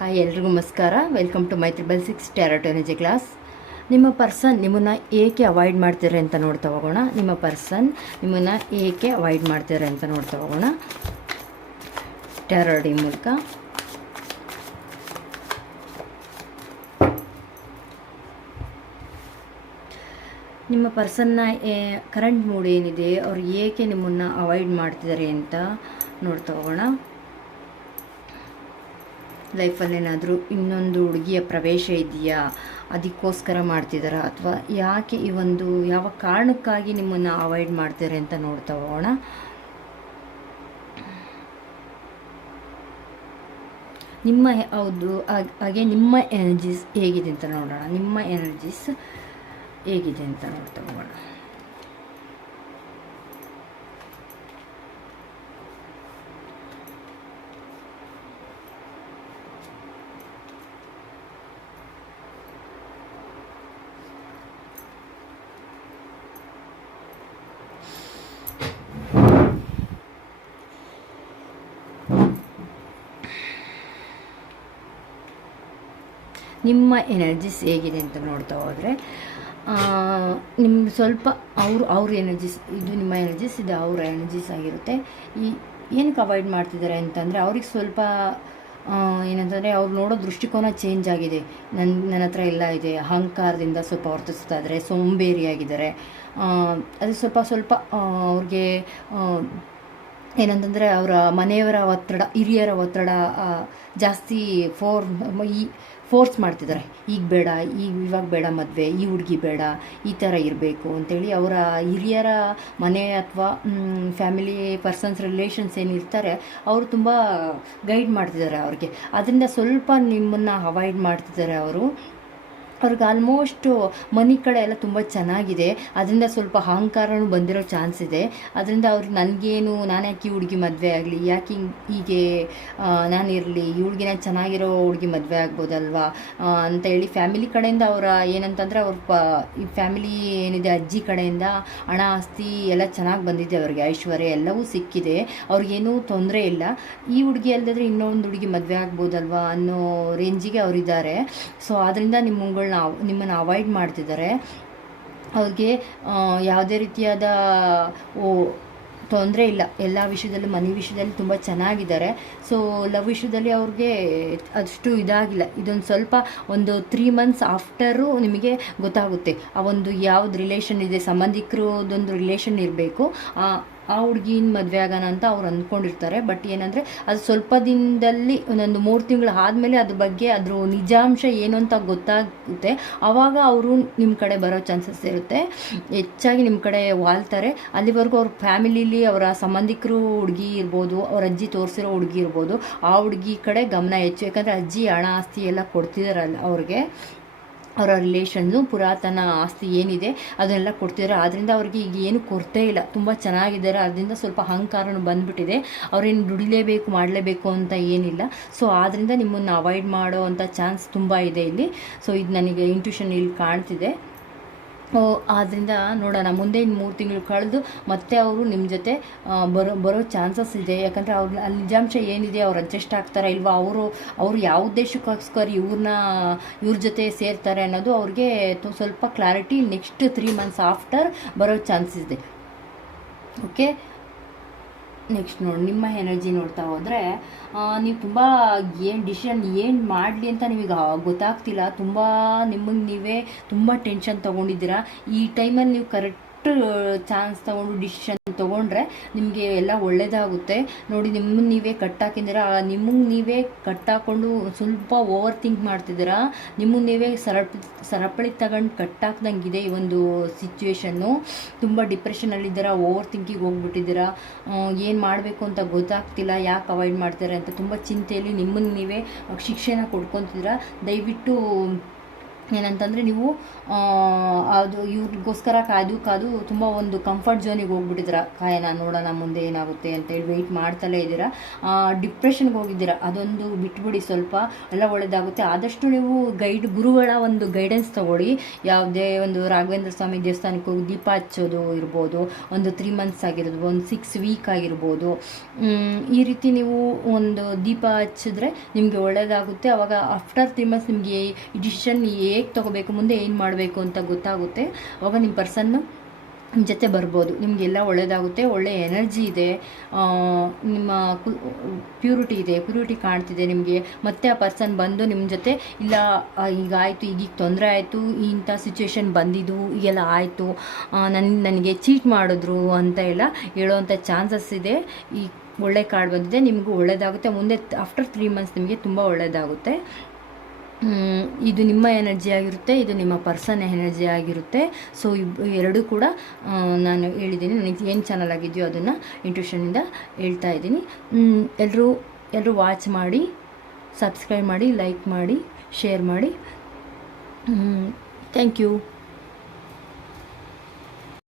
Hi, ಎಲ್ರಿಗೂ ನಮಸ್ಕಾರ. Welcome to my 666 tarot energy class. ನಿಮ್ಮ ಪರ್ಸನ್ ನಿಮ್ಮನ್ನು ಏಕೆ ಅವಾಯ್ಡ್ ಮಾಡ್ತಾರೆ ಅಂತ ನೋಡ್ತಾ ಹೋಗೋಣ. ನಿಮ್ಮ ಪರ್ಸನ್ ನಿಮ್ಮನ್ನು ಏಕೆ ಅವಾಯ್ಡ್ ಮಾಡ್ತಾರೆ ಅಂತ ನೋಡ್ತಾ ಹೋಗೋಣ ಟ್ಯಾರೋ ರೀಡಿಂಗ್ ಮೂಲಕ. ನಿಮ್ಮ ಪರ್ಸನ್ನ ಕರೆಂಟ್ ಮೂಡ್ ಏನಿದೆ, ಅವ್ರು ಏಕೆ ನಿಮ್ಮನ್ನು ಅವಾಯ್ಡ್ ಮಾಡ್ತಿದ್ದಾರೆ ಅಂತ ನೋಡ್ತಾ ಹೋಗೋಣ. ಲೈಫಲ್ಲೇನಾದರೂ ಇನ್ನೊಂದು ಹುಡುಗಿಯ ಪ್ರವೇಶ ಇದೆಯಾ, ಅದಕ್ಕೋಸ್ಕರ ಮಾಡ್ತಿದ್ದಾರಾ, ಅಥವಾ ಯಾಕೆ ಈ ಒಂದು ಯಾವ ಕಾರಣಕ್ಕಾಗಿ ನಿಮ್ಮನ್ನು ಅವಾಯ್ಡ್ ಮಾಡ್ತಾರೆ ಅಂತ ನೋಡ್ತಾ ಹೋಗೋಣ. ನಿಮ್ಮ ಹೌದು ಹಾಗೆ ನಿಮ್ಮ ಎನರ್ಜೀಸ್ ಹೇಗಿದೆ ಅಂತ ನೋಡೋಣ. ನಿಮ್ಮ ಎನರ್ಜೀಸ್ ಹೇಗಿದೆ ಅಂತ ನೋಡ್ತಾ ಹೋಗೋಣ. ನಿಮ್ಮ ಎನರ್ಜೀಸ್ ಹೇಗಿದೆ ಅಂತ ನೋಡ್ತಾ ಹೋದರೆ, ನಿಮ್ಮ ಸ್ವಲ್ಪ ಅವ್ರ ಎನರ್ಜೀಸ್, ಇದು ನಿಮ್ಮ ಎನರ್ಜೀಸ್, ಇದು ಅವರ ಎನರ್ಜೀಸ್ ಆಗಿರುತ್ತೆ. ಏನಕ್ಕೆ ಅವಾಯ್ಡ್ ಮಾಡ್ತಿದ್ದಾರೆ ಅಂತಂದರೆ, ಅವ್ರಿಗೆ ಸ್ವಲ್ಪ ಏನಂತಂದರೆ ಅವ್ರು ನೋಡೋ ದೃಷ್ಟಿಕೋನ ಚೇಂಜ್ ಆಗಿದೆ. ನನ್ನ ಹತ್ರ ಎಲ್ಲ ಇದೆ, ಅಹಂಕಾರದಿಂದ ಸ್ವಲ್ಪ ವರ್ತಿಸ್ತಾ ಇದ್ದಾರೆ, ಸೋಂಬೇರಿಯಾಗಿದ್ದಾರೆ. ಅದು ಸ್ವಲ್ಪ ಅವ್ರಿಗೆ ಏನಂತಂದರೆ ಅವರ ಮನೆಯವರ ಒತ್ತಡ, ಹಿರಿಯರ ಒತ್ತಡ ಜಾಸ್ತಿ ಫೋರ್ಸ್ ಮಾಡ್ತಿದ್ದಾರೆ. ಈಗ ಬೇಡ, ಇವಾಗ ಬೇಡ ಮದುವೆ, ಈ ಹುಡುಗಿ ಬೇಡ, ಈ ಥರ ಇರಬೇಕು ಅಂತೇಳಿ ಅವರ ಹಿರಿಯರ ಮನೆ ಅಥವಾ ಫ್ಯಾಮಿಲಿ ಪರ್ಸನ್ಸ್ ರಿಲೇಷನ್ಸ್ ಏನಿರ್ತಾರೆ ಅವರು ತುಂಬ ಗೈಡ್ ಮಾಡ್ತಿದ್ದಾರೆ ಅವ್ರಿಗೆ. ಅದರಿಂದ ಸ್ವಲ್ಪ ನಿಮ್ಮನ್ನು ಅವಾಯ್ಡ್ ಮಾಡ್ತಿದ್ದಾರೆ ಅವರು. ಅವ್ರಿಗೆ ಆಲ್ಮೋಸ್ಟು ಮನೆ ಕಡೆ ಎಲ್ಲ ತುಂಬ ಚೆನ್ನಾಗಿದೆ, ಅದರಿಂದ ಸ್ವಲ್ಪ ಅಹಂಕಾರನೂ ಬಂದಿರೋ ಚಾನ್ಸ್ ಇದೆ. ಅದರಿಂದ ಅವ್ರಿಗೆ ನನಗೇನು, ನಾನು ಯಾಕೆ ಈ ಹುಡುಗಿ ಮದುವೆ ಆಗಲಿ, ಯಾಕೆ ಹೀಗೆ ನಾನಿರಲಿ, ಈ ಹುಡುಗಿನ ಚೆನ್ನಾಗಿರೋ ಹುಡುಗಿ ಮದುವೆ ಆಗ್ಬೋದಲ್ವಾ ಅಂತ ಹೇಳಿ ಫ್ಯಾಮಿಲಿ ಕಡೆಯಿಂದ ಅವರ ಏನಂತಂದರೆ ಈ ಫ್ಯಾಮಿಲಿ ಏನಿದೆ ಅಜ್ಜಿ ಕಡೆಯಿಂದ ಹಣ ಆಸ್ತಿ ಎಲ್ಲ ಚೆನ್ನಾಗಿ ಬಂದಿದೆ, ಅವ್ರಿಗೆ ಐಶ್ವರ್ಯ ಎಲ್ಲವೂ ಸಿಕ್ಕಿದೆ, ಅವ್ರಿಗೇನೂ ತೊಂದರೆ ಇಲ್ಲ. ಈ ಹುಡುಗಿ ಅಲ್ಲದ್ರೆ ಇನ್ನೊಂದು ಹುಡುಗಿ ಮದುವೆ ಆಗ್ಬೋದಲ್ವಾ ಅನ್ನೋ ರೇಂಜಿಗೆ ಅವರಿದ್ದಾರೆ. ಸೊ ಆದ್ದರಿಂದ ನಿಮ್ಮನ್ನು ಅವಾಯ್ಡ್ ಮಾಡ್ತಿದ್ದಾರೆ. ಅವ್ರಿಗೆ ಯಾವುದೇ ರೀತಿಯಾದ ತೊಂದರೆ ಇಲ್ಲ, ಎಲ್ಲ ವಿಷಯದಲ್ಲೂ, ಮನೆ ವಿಷಯದಲ್ಲಿ ತುಂಬ ಚೆನ್ನಾಗಿದ್ದಾರೆ. ಸೊ ಲವ್ ವಿಷಯದಲ್ಲಿ ಅವ್ರಿಗೆ ಅಷ್ಟು ಇದಾಗಿಲ್ಲ. ಇದೊಂದು ಸ್ವಲ್ಪ ಒಂದು 3 months ಆಫ್ಟರು ನಿಮಗೆ ಗೊತ್ತಾಗುತ್ತೆ ಆ ಒಂದು ಯಾವ್ದು ರಿಲೇಷನ್ ಇದೆ, ಸಂಬಂಧಿಕರದೊಂದು ರಿಲೇಷನ್ ಇರಬೇಕು, ಆ ಹುಡುಗಿನ ಮದುವೆ ಆಗೋಣ ಅಂತ ಅವ್ರು ಅಂದ್ಕೊಂಡಿರ್ತಾರೆ. ಬಟ್ ಏನಂದರೆ ಅದು ಸ್ವಲ್ಪ ದಿನದಲ್ಲಿ, ಒಂದೊಂದು 3 ತಿಂಗಳು ಆದಮೇಲೆ ಅದ್ರ ಬಗ್ಗೆ ಅದ್ರ ನಿಜಾಂಶ ಏನು ಅಂತ ಗೊತ್ತಾಗುತ್ತೆ. ಆವಾಗ ಅವರು ನಿಮ್ಮ ಕಡೆ ಬರೋ ಚಾನ್ಸಸ್ ಇರುತ್ತೆ, ಹೆಚ್ಚಾಗಿ ನಿಮ್ಮ ಕಡೆ ವಾಲ್ತಾರೆ. ಅಲ್ಲಿವರೆಗೂ ಅವ್ರ ಫ್ಯಾಮಿಲಿಲಿ ಅವರ ಸಂಬಂಧಿಕರು ಹುಡುಗಿ ಇರ್ಬೋದು, ಅವ್ರ ಅಜ್ಜಿ ತೋರಿಸಿರೋ ಹುಡುಗಿ ಇರ್ಬೋದು, ಆ ಹುಡುಗಿ ಕಡೆ ಗಮನ ಹೆಚ್ಚು. ಯಾಕಂದರೆ ಅಜ್ಜಿ ಹಣ ಆಸ್ತಿ ಎಲ್ಲ ಕೊಡ್ತಿದ್ದಾರಲ್ಲ ಅವ್ರಿಗೆ, ಅವರ ರಿಲೇಷನ್ಸು ಪುರಾತನ ಆಸ್ತಿ ಏನಿದೆ ಅದನ್ನೆಲ್ಲ ಕೊಡ್ತಿದ್ದಾರೆ. ಆದ್ದರಿಂದ ಅವ್ರಿಗೆ ಈಗ ಏನು ಕೊರತೆ ಇಲ್ಲ, ತುಂಬ ಚೆನ್ನಾಗಿದ್ದಾರೆ. ಅದರಿಂದ ಸ್ವಲ್ಪ ಅಹಂಕಾರನೂ ಬಂದುಬಿಟ್ಟಿದೆ. ಅವ್ರೇನು ದುಡಿಲೇಬೇಕು ಮಾಡಲೇಬೇಕು ಅಂತ ಏನಿಲ್ಲ. ಸೊ ಆದ್ದರಿಂದ ನಿಮ್ಮನ್ನು ಅವಾಯ್ಡ್ ಮಾಡೋ ಅಂಥ ಚಾನ್ಸ್ ತುಂಬ ಇದೆ ಇಲ್ಲಿ. ಸೊ ಇದು ನನಗೆ ಇಂಟ್ಯೂಷನ್ ಇಲ್ಲಿ ಕಾಣ್ತಿದೆ. ಆದ್ದರಿಂದ ನೋಡೋಣ, ಮುಂದೆ ಇನ್ನು 3 ತಿಂಗಳು ಕಳೆದು ಮತ್ತೆ ಅವರು ನಿಮ್ಮ ಜೊತೆ ಬರೋ ಚಾನ್ಸಸ್ ಇದೆ. ಯಾಕಂದರೆ ಅಲ್ಲಿ ನಿಜಾಂಶ ಏನಿದೆ, ಅವ್ರು ಅಡ್ಜಸ್ಟ್ ಆಗ್ತಾರಾ ಇಲ್ವಾ, ಅವರು ಯಾವ ಉದ್ದೇಶಕ್ಕೋಸ್ಕರ ಇವ್ರ ಜೊತೆ ಸೇರ್ತಾರೆ ಅನ್ನೋದು ಅವ್ರಿಗೆ ಸ್ವಲ್ಪ ಕ್ಲಾರಿಟಿ ನೆಕ್ಸ್ಟ್ 3 months ಆಫ್ಟರ್ ಬರೋ ಚಾನ್ಸಸ್ ಇದೆ. ಓಕೆ, ನೆಕ್ಸ್ಟ್ ನೋಡಿ, ನಿಮ್ಮ ಎನರ್ಜಿ ನೋಡ್ತಾ ಹೋದರೆ, ನೀವು ತುಂಬ ಏನು ಡಿಸಿಷನ್ ಏನು ಮಾಡಲಿ ಅಂತ ನಿಮಗೆ ಗೊತ್ತಾಗ್ತಿಲ್ಲ. ತುಂಬ ನಿಮಗೆ ನೀವೇ ತುಂಬ ಟೆನ್ಷನ್ ತೊಗೊಂಡಿದ್ದೀರಾ. ಈ ಟೈಮಲ್ಲಿ ನೀವು ಕರೆಕ್ಟ್ ಚಾನ್ಸ್ ತೊಗೊಂಡು ಡಿಸಿಷನ್ ತೊಗೊಂಡ್ರೆ ನಿಮಗೆ ಎಲ್ಲ ಒಳ್ಳೆಯದಾಗುತ್ತೆ. ನೋಡಿ, ನಿಮ್ಮನ್ನು ನೀವೇ ಕಟ್ಟಾಕಿದ್ದೀರಾ, ನಿಮಗೆ ನೀವೇ ಕಟ್ಟಾಕೊಂಡು ಸ್ವಲ್ಪ ಓವರ್ ಥಿಂಕ್ ಮಾಡ್ತಿದ್ದೀರಾ. ನಿಮಗೆ ನೀವೇ ಸರಪಳಿ ತಗೊಂಡು ಕಟ್ಟಾಕ್ದಂಗಿದೆ ಈ ಒಂದು ಸಿಚುವೇಶನ್ನು. ತುಂಬ ಡಿಪ್ರೆಷನಲ್ಲಿದ್ದೀರಾ, ಓವರ್ ಥಿಂಕಿಗೆ ಹೋಗ್ಬಿಟ್ಟಿದ್ದೀರಾ, ಏನು ಮಾಡಬೇಕು ಅಂತ ಗೊತ್ತಾಗ್ತಿಲ್ಲ, ಯಾಕೆ ಅವಾಯ್ಡ್ ಮಾಡ್ತಾರೆ ಅಂತ ತುಂಬ ಚಿಂತೆಯಲ್ಲಿ ನಿಮ್ಮನ್ನು ನೀವೇ ಶಿಕ್ಷೆನ ಕೊಡ್ಕೊತಿದ್ದೀರಾ. ದಯವಿಟ್ಟು ಏನಂತಂದರೆ ನೀವು ಅದು ಇವ್ರಿಗೋಸ್ಕರ ಕಾದು ತುಂಬ ಒಂದು ಕಂಫರ್ಟ್ ಝೋನಿಗೆ ಹೋಗ್ಬಿಟ್ಟಿದ್ದೀರ, ಕಾಯೋಣ ನೋಡೋಣ ಮುಂದೆ ಏನಾಗುತ್ತೆ ಅಂತೇಳಿ ವೆಯ್ಟ್ ಮಾಡ್ತಲೇ ಇದ್ದೀರಾ, ಡಿಪ್ರೆಷನ್ಗೆ ಹೋಗಿದ್ದೀರಾ. ಅದೊಂದು ಬಿಟ್ಬಿಡಿ, ಸ್ವಲ್ಪ ಎಲ್ಲ ಒಳ್ಳೆಯದಾಗುತ್ತೆ. ಆದಷ್ಟು ನೀವು ಗುರುಗಳ ಒಂದು ಗೈಡೆನ್ಸ್ ತೊಗೊಳ್ಳಿ. ಯಾವುದೇ ಒಂದು ರಾಘವೇಂದ್ರ ಸ್ವಾಮಿ ದೇವಸ್ಥಾನಕ್ಕೆ ಹೋಗಿ ದೀಪ ಹಚ್ಚೋದು ಇರ್ಬೋದು, ಒಂದು 3 months ಆಗಿರ್ಬೋದು, ಒಂದು 6 week ಆಗಿರ್ಬೋದು. ಈ ರೀತಿ ನೀವು ಒಂದು ದೀಪ ಹಚ್ಚಿದ್ರೆ ನಿಮಗೆ ಒಳ್ಳೆಯದಾಗುತ್ತೆ. ಆವಾಗ ಆಫ್ಟರ್ 3 months ನಿಮಗೆ ಈ ಡಿಸಿಷನ್ ಹೇಗೆ ತೊಗೋಬೇಕು, ಮುಂದೆ ಏನು ಮಾಡಬೇಕು ಅಂತ ಗೊತ್ತಾಗುತ್ತೆ. ಆವಾಗ ನಿಮ್ಮ ಪರ್ಸನ್ನು ನಿಮ್ಮ ಜೊತೆ ಬರ್ಬೋದು, ನಿಮಗೆಲ್ಲ ಒಳ್ಳೆಯದಾಗುತ್ತೆ. ಒಳ್ಳೆಯ ಎನರ್ಜಿ ಇದೆ, ನಿಮ್ಮ ಪ್ಯೂರಿಟಿ ಕಾಣ್ತಿದೆ ನಿಮಗೆ. ಮತ್ತೆ ಆ ಪರ್ಸನ್ ಬಂದು ನಿಮ್ಮ ಜೊತೆ ಇಲ್ಲ ಈಗಾಯಿತು, ಈಗೀಗ ತೊಂದರೆ ಆಯಿತು, ಇಂಥ ಸಿಚುವೇಶನ್ ಬಂದಿದ್ದು ಈಗೆಲ್ಲ ಆಯಿತು, ನನಗೆ ಚೀಟ್ ಮಾಡಿದ್ರು ಅಂತ ಎಲ್ಲ ಹೇಳೋವಂಥ ಚಾನ್ಸಸ್ ಇದೆ. ಈ ಒಳ್ಳೆ ಕಾರ್ಡ್ ಬಂದಿದೆ, ನಿಮಗೂ ಒಳ್ಳೆಯದಾಗುತ್ತೆ. ಮುಂದೆ ಆಫ್ಟರ್ 3 months ನಿಮಗೆ ತುಂಬ ಒಳ್ಳೆಯದಾಗುತ್ತೆ. ಇದು ನಿಮ್ಮ ಎನರ್ಜಿ ಆಗಿರುತ್ತೆ, ಇದು ನಿಮ್ಮ ಪರ್ಸನ್ ಎನರ್ಜಿ ಆಗಿರುತ್ತೆ. ಸೊ ಎರಡೂ ಕೂಡ ನಾನು ಹೇಳಿದ್ದೀನಿ. ನನಗೆ ಏನು ಚಾನಲ್ ಆಗಿದೆಯೋ ಅದನ್ನು ಇಂಟ್ಯೂಷನಿಂದ ಹೇಳ್ತಾ ಇದ್ದೀನಿ. ಎಲ್ಲರೂ ವಾಚ್ ಮಾಡಿ, ಸಬ್ಸ್ಕ್ರೈಬ್ ಮಾಡಿ, ಲೈಕ್ ಮಾಡಿ, ಶೇರ್ ಮಾಡಿ. Thank you.